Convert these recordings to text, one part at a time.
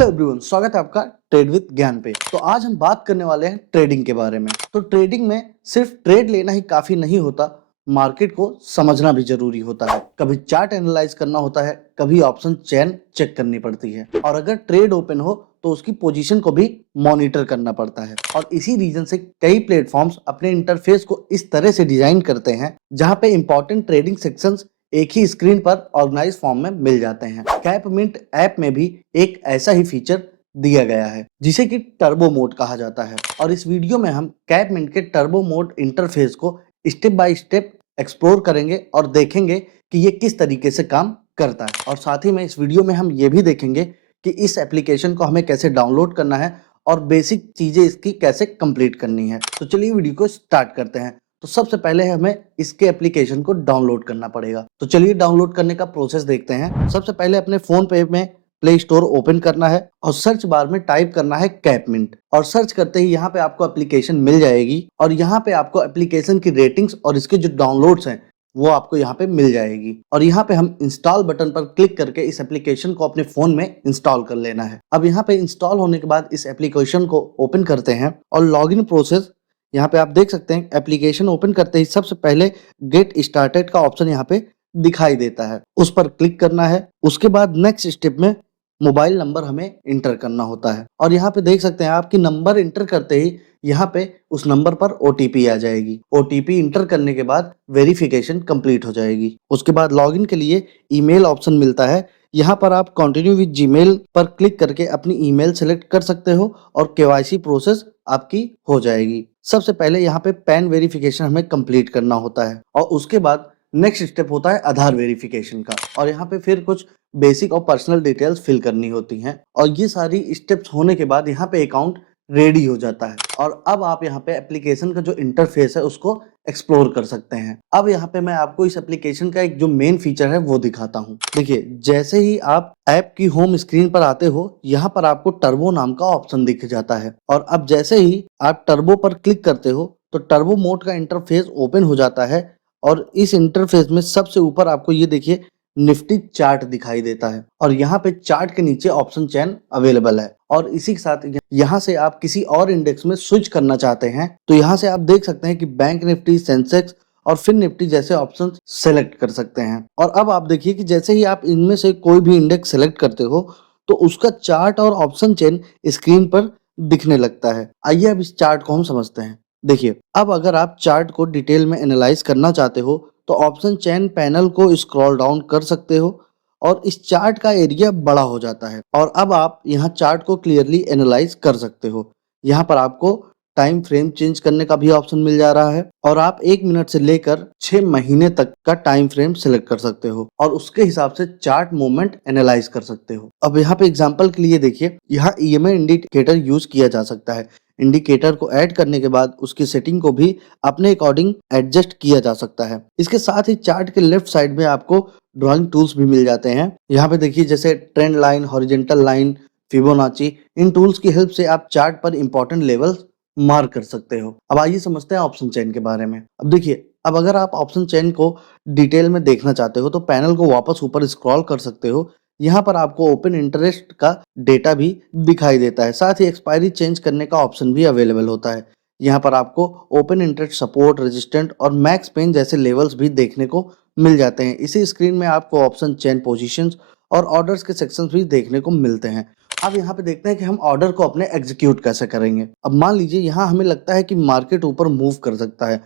Hello everyone, स्वागत है आपका ट्रेड विद ज्ञान पे। तो आज हम बात करने वाले हैं ट्रेडिंग के बारे में। तो ट्रेडिंग में सिर्फ ट्रेड लेना ही काफी नहीं होता, मार्केट को समझना भी जरूरी होता है। कभी चार्ट एनालाइज करना होता है, कभी ऑप्शन चेन चेक करनी पड़ती है, और अगर ट्रेड ओपन हो तो उसकी पोजीशन को भी मॉनिटर करना पड़ता है। और इसी रीजन से कई प्लेटफॉर्म्स अपने इंटरफेस को इस तरह से डिजाइन करते हैं जहां पे इंपॉर्टेंट ट्रेडिंग सेक्शंस एक ही स्क्रीन पर ऑर्गेनाइज फॉर्म में मिल जाते हैं। कैपमिंट ऐप में भी एक ऐसा ही फीचर दिया गया है जिसे कि टर्बो मोड कहा जाता है, और इस वीडियो में हम कैपमिंट के टर्बो मोड इंटरफेस को स्टेप बाय स्टेप एक्सप्लोर करेंगे और देखेंगे कि ये किस तरीके से काम करता है। और साथ ही में इस वीडियो में हम ये भी देखेंगे कि इस एप्लीकेशन को हमें कैसे डाउनलोड करना है और बेसिक चीजें इसकी कैसे कंप्लीट करनी है। तो चलिए वीडियो को स्टार्ट करते हैं। तो सबसे पहले हमें इसके एप्लीकेशन को डाउनलोड करना पड़ेगा। तो चलिए डाउनलोड करने का प्रोसेस देखते हैं। सबसे पहले अपने फोन पे में प्ले स्टोर ओपन करना है और सर्च बार में टाइप करना है कैपमिंट, और सर्च करते ही यहाँ पे आपको एप्लीकेशन मिल जाएगी। और यहाँ पे आपको एप्लीकेशन की रेटिंग्स और इसके जो डाउनलोड्स हैं वो आपको यहाँ पे मिल जाएगी। और यहाँ पे हम इंस्टॉल बटन पर क्लिक करके इस एप्लीकेशन को अपने फोन में इंस्टॉल कर लेना है। अब यहाँ पे इंस्टॉल होने के बाद इस एप्लीकेशन को ओपन करते हैं और लॉगिन प्रोसेस यहाँ पे आप देख सकते हैं। एप्लीकेशन ओपन करते ही सबसे पहले गेट स्टार्टेड का ऑप्शन यहाँ पे दिखाई देता है, उस पर क्लिक करना है। उसके बाद नेक्स्ट स्टेप में मोबाइल नंबर हमें इंटर करना होता है, और यहाँ पे देख सकते हैं आपकी नंबर इंटर करते ही यहाँ पे उस नंबर पर ओटीपी आ जाएगी। ओटीपी इंटर करने के बाद वेरिफिकेशन कंप्लीट हो जाएगी। उसके बाद लॉगिन के लिए ईमेल ऑप्शन मिलता है। यहाँ पर आप कंटिन्यू विद जीमेल पर क्लिक करके अपनी ईमेल सेलेक्ट कर सकते हो और केवाईसी प्रोसेस आपकी हो जाएगी। सबसे पहले यहाँ पे पैन वेरिफिकेशन हमें कंप्लीट करना होता है, और उसके बाद नेक्स्ट स्टेप होता है आधार वेरिफिकेशन का, और यहाँ पे फिर कुछ बेसिक और पर्सनल डिटेल्स फिल करनी होती हैं। और ये सारी स्टेप्स होने के बाद यहाँ पे अकाउंट रेडी हो जाता है, और अब आप यहाँ पे एप्लीकेशन का जो इंटरफेस है उसको एक्सप्लोर कर सकते हैं। अब यहाँ पे मैं आपको इस एप्लीकेशन का एक जो मेन फीचर है वो दिखाता हूँ। देखिए, जैसे ही आप ऐप की होम स्क्रीन पर आते हो, यहाँ पर आपको टर्बो नाम का ऑप्शन दिख जाता है, और अब जैसे ही आप टर्बो पर क्लिक करते हो तो टर्बो मोड का इंटरफेस ओपन हो जाता है। और इस इंटरफेस में सबसे ऊपर आपको ये देखिए निफ्टी चार्ट दिखाई देता है, और यहाँ पे चार्ट के नीचे ऑप्शन चेन अवेलेबल है। और इसी के साथ यहाँ से आप किसी और इंडेक्स में स्विच करना चाहते हैं तो यहाँ से आप देख सकते हैं कि बैंक निफ्टी, सेंसेक्स और फिर निफ्टी जैसे ऑप्शन सेलेक्ट कर सकते हैं। और अब आप देखिए कि जैसे ही आप इनमें से कोई भी इंडेक्स सेलेक्ट करते हो तो उसका चार्ट और ऑप्शन चेन स्क्रीन पर दिखने लगता है। आइए अब इस चार्ट को हम समझते हैं। देखिए, अब अगर आप चार्ट को डिटेल में एनालाइज करना चाहते हो तो ऑप्शन चेन पैनल को स्क्रॉल डाउन कर सकते हो और इस चार्ट का एरिया बड़ा हो जाता है, और अब आप यहाँ चार्ट को क्लियरली एनालाइज कर सकते हो। यहाँ पर आपको टाइम फ्रेम चेंज करने का भी ऑप्शन मिल जा रहा है, और आप 1 मिनट से लेकर 6 महीने तक का टाइम फ्रेम सिलेक्ट कर सकते हो और उसके हिसाब से चार्ट मूवमेंट एनालाइज कर सकते हो। अब यहाँ पे एग्जांपल के लिए देखिए, यहाँ ईएमए इंडिकेटर यूज किया जा सकता है। इंडिकेटर को ऐड करने के बाद उसकी सेटिंग को भी अपने अकॉर्डिंग एडजस्ट किया जा सकता है। इसके साथ ही चार्ट के लेफ्ट साइड में आपको ड्राइंग टूल्स भी मिल जाते हैं। यहाँ पे देखिए, जैसे trend line, horizontal line, Fibonacci, इन टूल्स की हेल्प से आप चार्ट पर इंपॉर्टेंट लेवल्स मार्क कर सकते हो। अब आइए समझते हैं ऑप्शन चेन के बारे में। अब देखिए, अब अगर आप ऑप्शन चेन को डिटेल में देखना चाहते हो तो पैनल को वापस ऊपर स्क्रॉल कर सकते हो। यहाँ पर आपको ओपन इंटरेस्ट का डेटा भी दिखाई देता है, साथ ही एक्सपायरी चेंज करने का ऑप्शन भी अवेलेबल होता है। यहाँ पर आपको ओपन इंटरेस्ट, सपोर्ट, रेजिस्टेंट और मैक्स पेन जैसे लेवल्स भी देखने को मिल जाते हैं। इसी स्क्रीन में आपको ऑप्शन चेन पोजीशंस और ऑर्डर्स के सेक्शंस भी देखने को मिलते हैं। अब यहाँ पे देखते हैं कि हम ऑर्डर को अपने एग्जीक्यूट कैसे करेंगे। अब मान लीजिए यहाँ हमें लगता है कि मार्केट ऊपर मूव कर सकता है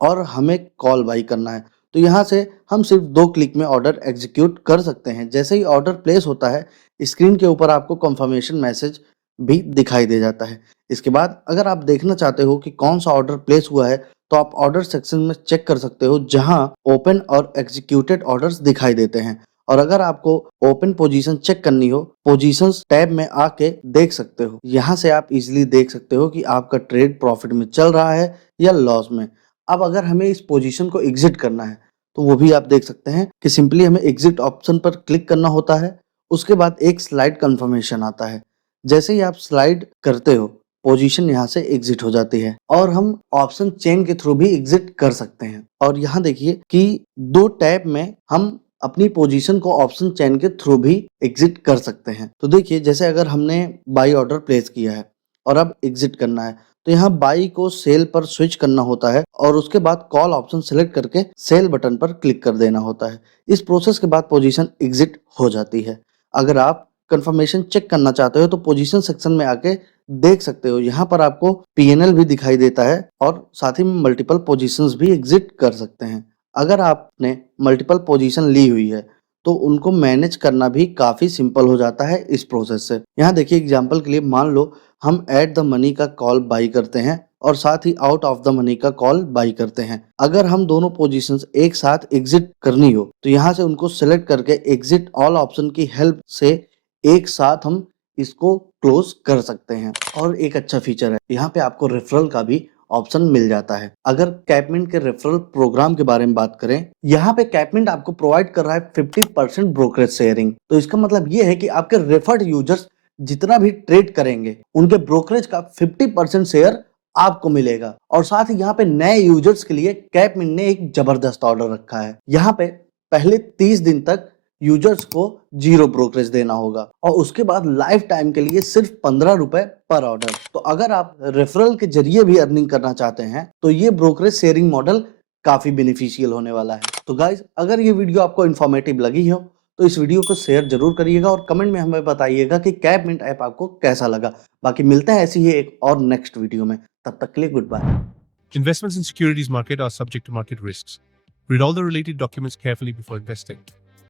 और हमें कॉल बाई करना है, तो यहाँ से हम सिर्फ 2 क्लिक में ऑर्डर एग्जीक्यूट कर सकते हैं। जैसे ही ऑर्डर प्लेस होता है, स्क्रीन के ऊपर आपको कंफर्मेशन मैसेज भी दिखाई दे जाता है। इसके बाद अगर आप देखना चाहते हो कि कौन सा ऑर्डर प्लेस हुआ है तो आप ऑर्डर सेक्शन में चेक कर सकते हो, जहां ओपन और एग्जीक्यूटेड ऑर्डर्स दिखाई देते हैं। और अगर आपको ओपन पोजीशन चेक करनी हो, पोजीशंस टैब में आके देख सकते हो। यहाँ से आप इजीली देख सकते हो कि आपका ट्रेड प्रॉफिट में चल रहा है या लॉस में। अब अगर हमें इस पोजीशन को एग्जिट करना है तो वो भी आप देख सकते हैं कि सिंपली हमें एग्जिट ऑप्शन पर क्लिक करना होता है। उसके बाद एक स्लाइड कंफर्मेशन आता है। जैसे ही आप स्लाइड करते हो, पोजीशन यहाँ से एग्जिट हो जाती है और हम ऑप्शन चेन के थ्रू भी एग्जिट कर सकते हैं। और यहाँ देखिए कि 2 टैब में हम अपनी पोजीशन को ऑप्शन चेन के थ्रू भी एग्जिट कर सकते हैं। तो देखिए, जैसे अगर हमने बाई ऑर्डर प्लेस किया है और अब एग्जिट करना है, तो यहाँ बाई को सेल पर स्विच करना होता है और उसके बाद कॉल ऑप्शन सेलेक्ट करके सेल बटन पर क्लिक कर देना होता है। इस प्रोसेस के बाद पोजीशन एग्जिट हो जाती है। अगर आप कंफर्मेशन चेक करना चाहते हो तो पोजीशन सेक्शन में आके देख सकते हो, यहाँ पर आपको पीएनएल भी दिखाई देता है और साथ ही में मल्टीपल पोजीशंस भी एग्जिट कर सकते हैं। अगर आपने मल्टीपल पोजीशन ली हुई है तो उनको मैनेज करना भी काफी सिंपल हो जाता है इस प्रोसेस से। यहाँ देखिए, एग्जांपल के लिए मान लो हम एट द मनी का कॉल बाई करते हैं और साथ ही आउट ऑफ द मनी का कॉल बाई करते हैं। अगर हम दोनों पोजीशंस एक साथ एग्जिट करनी हो तो यहाँ से उनको सिलेक्ट करके एग्जिट ऑल ऑप्शन की हेल्प से एक साथ हम इसको क्लोज कर सकते हैं। और एक अच्छा फीचर है, यहाँ पे आपको रेफरल का भी ऑप्शन मिल जाता है। अगर कैपमिंट के रेफरल प्रोग्राम के बारे में बात करें, यहाँ पे कैपमिंट आपको प्रोवाइड कर रहा है 50% ब्रोकरेज शेयरिंग। तो इसका मतलब ये है कि आपके रेफर्ड यूजर्स जितना भी ट्रेड करेंगे उनके ब्रोकरेज का 50% शेयर आपको मिलेगा। और साथ ही यहाँ पे नए यूजर्स के लिए कैपमिंट ने एक जबरदस्त ऑर्डर रखा है। यहाँ पे पहले 30 दिन तक यूजर्स को 0 ब्रोकरेज देना होगा और उसके बाद लाइफ टाइम के लिए सिर्फ 15 रुपए पर ऑर्डर। तो अगर आप रेफरल के जरिए भी अर्निंग करना चाहते हैं तो ये ब्रोकरेज शेयरिंग मॉडल काफी बेनिफिशियल होने वाला है। तो गाइज, अगर ये वीडियो आपको इन्फॉर्मेटिव लगी हो तो इस वीडियो को शेयर जरूर करिएगा और कमेंट में हमें बताइएगा कि कैपमिंट ऐप आपको कैसा लगा। बाकी मिलते हैं ऐसी ही एक और नेक्स्ट वीडियो में, तब तक के लिए goodbye. Investments in securities market are subject to market risks. Read all the related documents carefully before investing.